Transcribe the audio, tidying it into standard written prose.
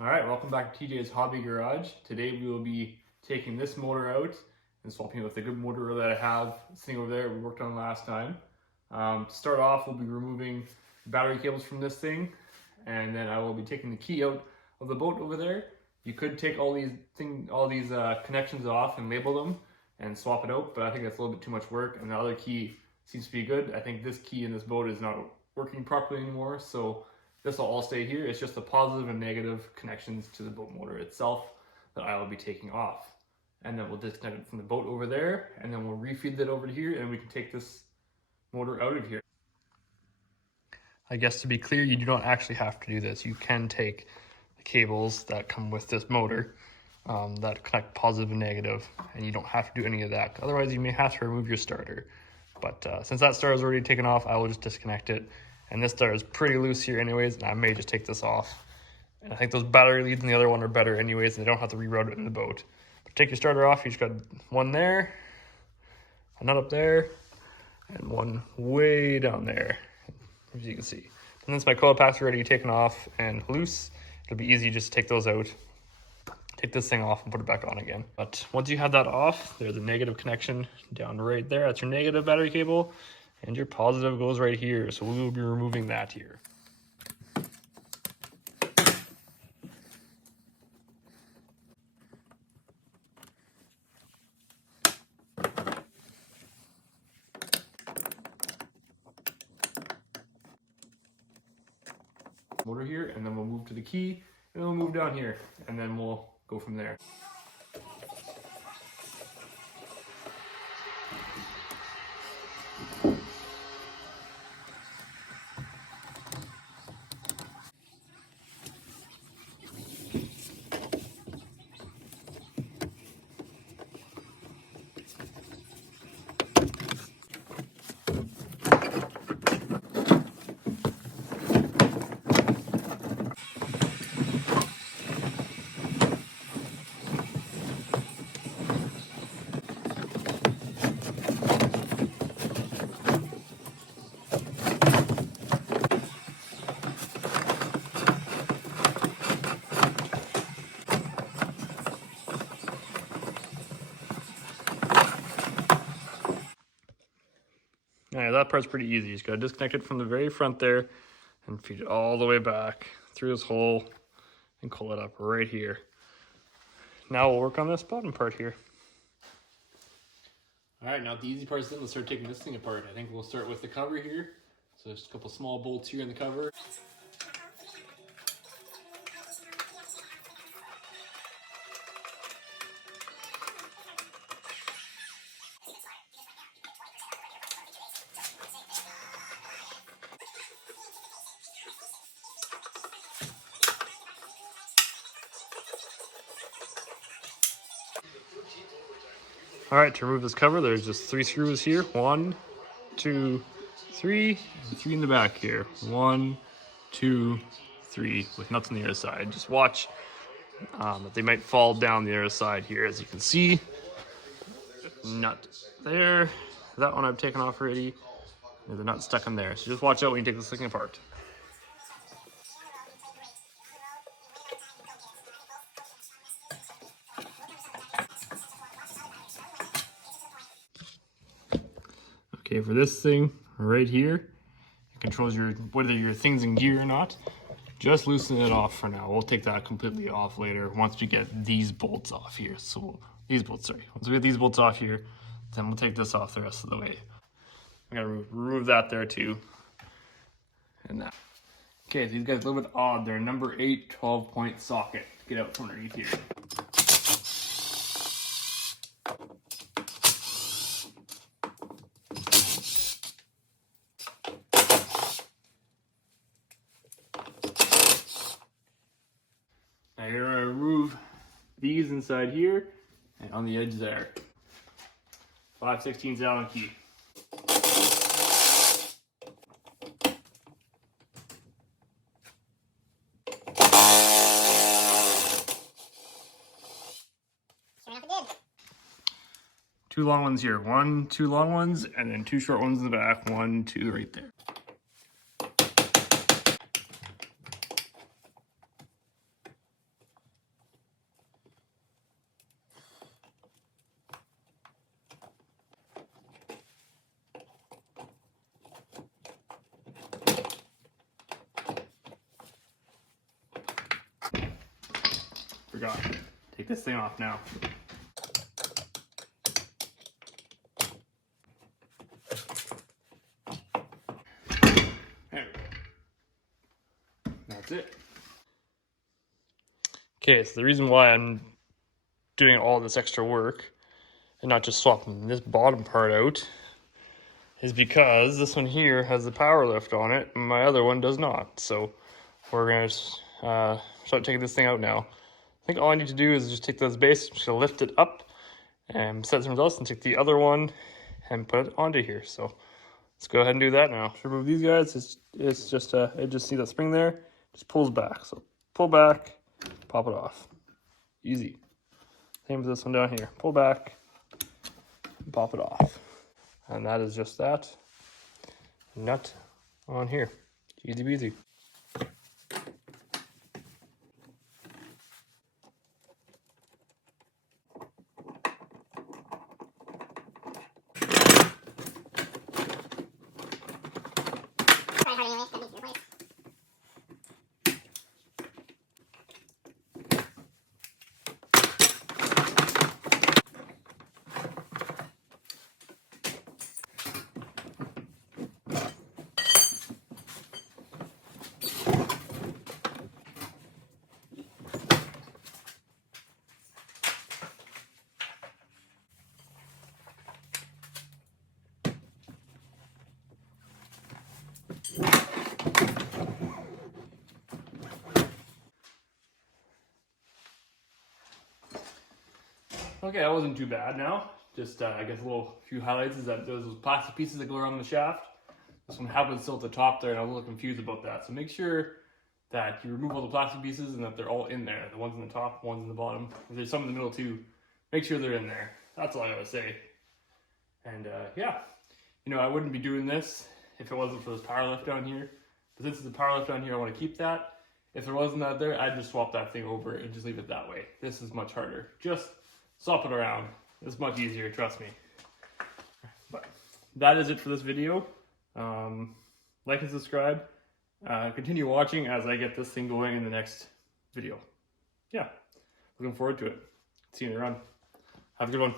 Alright, welcome back to TJ's Hobby Garage. Today we will be taking this motor out and swapping it with the good motor that I have sitting over there we worked on last time. To start off, we'll be removing battery cables from this thing, and then I will be taking the key out of the boat over there. You could take all these connections off and label them and swap it out, but I think that's a little bit too much work, and the other key seems to be good. I think this key in this boat is not working properly anymore, so this will all stay here. It's just the positive and negative connections to the boat motor itself that I will be taking off. And then we'll disconnect it from the boat over there, and then we'll refeed that over to here, and we can take this motor out of here. I guess to be clear, you do not actually have to do this. You can take the cables that come with this motor that connect positive and negative, and you don't have to do any of that. Otherwise, you may have to remove your starter. But since that starter is already taken off, I will just disconnect it. And this starter is pretty loose here anyways, and I may just take this off. And I think those battery leads in the other one are better anyways, and they don't have to reroute it in the boat. But take your starter off, you just got one there, a nut up there, and one way down there, as you can see. And since my coil packs are already taken off and loose, it'll be easy just to take those out, take this thing off and put it back on again. But once you have that off, there's a negative connection down right there. That's your negative battery cable. And your positive goes right here, so we will be removing that here. Motor here, and then we'll move to the key, and we'll move down here, and then we'll go from there. Yeah, that part's pretty easy. You just gotta disconnect it from the very front there and feed it all the way back through this hole and coil it up right here. Now we'll work on this bottom part here. All right, now the easy part is done. Let's start taking this thing apart. I think we'll start with the cover here. So there's a couple small bolts here in the cover. All right, to remove this cover, there's just 3 screws here. 1, 2, 3, and 3 in the back here. 1, 2, 3, with nuts on the other side. Just watch that they might fall down the other side here. As you can see, nut there. That one I've taken off already. There's a nut stuck in there. So just watch out when you take this thing apart. Okay, for this thing right here, it controls whether your thing's in gear or not. Just loosen it off for now. We'll take that completely off later once we get these bolts off here. Once we get these bolts off here, then we'll take this off the rest of the way. I'm gonna remove that there too. And that. Okay, so these guys are a little bit odd. They're a number 8 12-point socket to get out from underneath here. Now you're gonna remove these inside here and on the edge there. 5/16 Allen key. Two long ones here. 1, 2 long ones, and then 2 short ones in the back. 1, 2 right there. forgot. Take this thing off now. There we go. That's it. Okay, so the reason why I'm doing all this extra work and not just swapping this bottom part out is because this one here has the power lift on it and my other one does not. So we're gonna start taking this thing out now. I think all I need to do is just take this base, I'm just gonna lift it up and set something else and take the other one and put it onto here. So let's go ahead and do that now. To remove these guys, it's just it just see that spring there, just pulls back. So pull back, pop it off. Easy. Same with this one down here. Pull back, and pop it off. And that is just that nut on here. Easy peasy. Okay, that wasn't too bad now. Just, I guess a few highlights is that those plastic pieces that go around the shaft. This one happens still at the top there, and I was a little confused about that. So make sure that you remove all the plastic pieces and that they're all in there. The ones in the top, ones in the bottom. If there's some in the middle too, make sure they're in there. That's all I gotta say. And yeah, you know, I wouldn't be doing this if it wasn't for this power lift down here. But since it's a power lift down here, I want to keep that. If there wasn't that there, I'd just swap that thing over and just leave it that way. This is much harder. Just swap it around. It's much easier, trust me. But that is it for this video. Like and subscribe. Continue watching as I get this thing going in the next video. Yeah, looking forward to it. See you in the run. Have a good one.